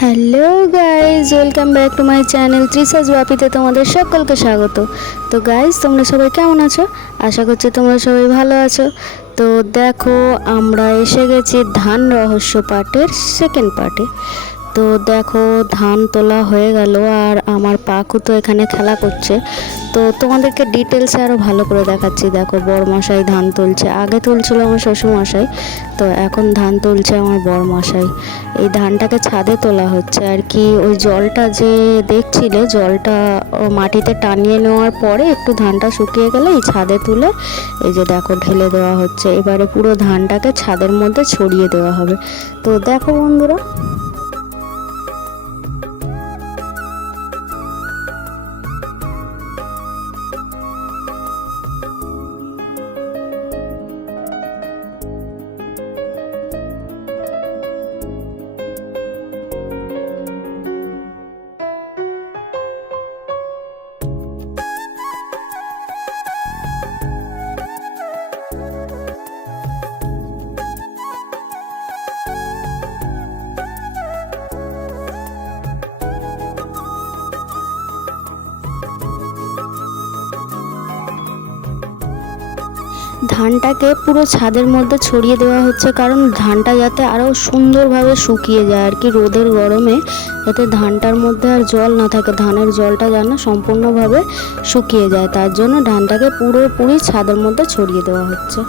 Hello guys, welcome back to my channel ত্রিশাজ বাপিতে তোমাদের সকলকে স্বাগত। তো গাইজ, তোমরা সবাই কেমন আছো? আশা করছি তোমরা সবাই ভালো আছো। তো দেখো, আমরা এসে গেছি ধান রহস্য পার্টের সেকেন্ড পার্টে। তো দেখো, ধান তোলা হয়ে গেল আর আমার পাখু তো এখানে খেলা করছে। তো তোমাদেরকে ডিটেলসে আরও ভালো করে দেখাচ্ছি। দেখো, বড়মশাই ধান তুলছে, আগে তুলছিল আমার শ্বশুরমশাই, তো এখন ধান তুলছে আমার বড়মশাই। এই ধানটাকে ছাদে তোলা হচ্ছে আর কি। ওই জলটা যে দেখছিলে, জলটা মাটিতে টানিয়ে নেওয়ার পরে একটু ধানটা শুকিয়ে গেলে এই ছাদে তুলে এই যে দেখো ঢেলে দেওয়া হচ্ছে। এবারে পুরো ধানটাকে ছাদের মধ্যে ছড়িয়ে দেওয়া হবে। তো দেখো বন্ধুরা, ধানটাকে পুরো ছাদের মধ্যে ছড়িয়ে দেওয়া হচ্ছে, কারণ ধানটা যাতে আরও সুন্দরভাবে শুকিয়ে যায় আর কি রোদের গরমে, যাতে ধানটার মধ্যে আর জল না থাকে, ধানের জলটা যেন সম্পূর্ণভাবে শুকিয়ে যায়, তার জন্য ধানটাকে পুরোপুরি ছাদের মধ্যে ছড়িয়ে দেওয়া হচ্ছে।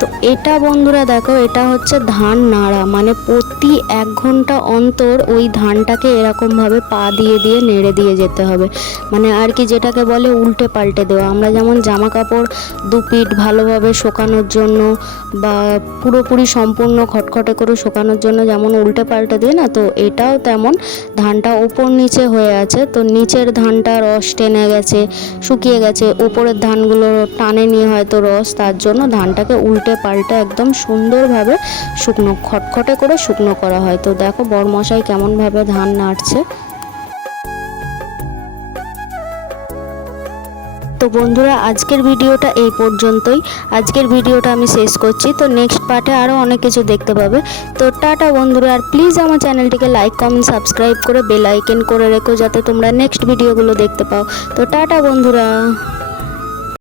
তো এটা বন্ধুরা দেখো, এটা হচ্ছে ধান নাড়া, মানে প্রতি 1 ঘন্টা অন্তর ওই ধানটাকে এরকমভাবে পা দিয়ে দিয়ে নেড়ে দিয়ে যেতে হবে, মানে আর কি যেটাকে বলে উল্টে পাল্টে দেওয়া। আমরা যেমন জামা কাপড় দুপিঠ ভালোভাবে শুকানোর জন্য বা পুরোপুরি সম্পূর্ণ খটখটে করে শুকানোর জন্য যেমন উল্টে পাল্টে দিই না, তো এটাও তেমন। ধানটা ওপর নিচে হয়ে আছে, তো নিচের ধানটা রস টেনে গেছে, শুকিয়ে গেছে, ওপরের ধানগুলো টানে নিয়ে হয়তো রস, তার জন্য ধানটাকে উল্টে পাল্টে একদম সুন্দরভাবে শুকনো খটখটে করে শুকনো করা হয়। তো দেখো বড়মশাই কেমনভাবে ধান নাড়ছে। তো বন্ধুরা, আজকের ভিডিওটা এই পর্যন্তই। আজকের ভিডিওটা আমি শেষ করছি। তো নেক্সট পার্টে আরও অনেক কিছু দেখতে পাবে। তো টাটা বন্ধুরা, আর প্লিজ আমার চ্যানেলটিকে লাইক কমেন্ট সাবস্ক্রাইব করে বেল আইকন করে রেখো, যাতে তোমরা নেক্সট ভিডিওগুলো দেখতে পাও। তো টাটা বন্ধুরা।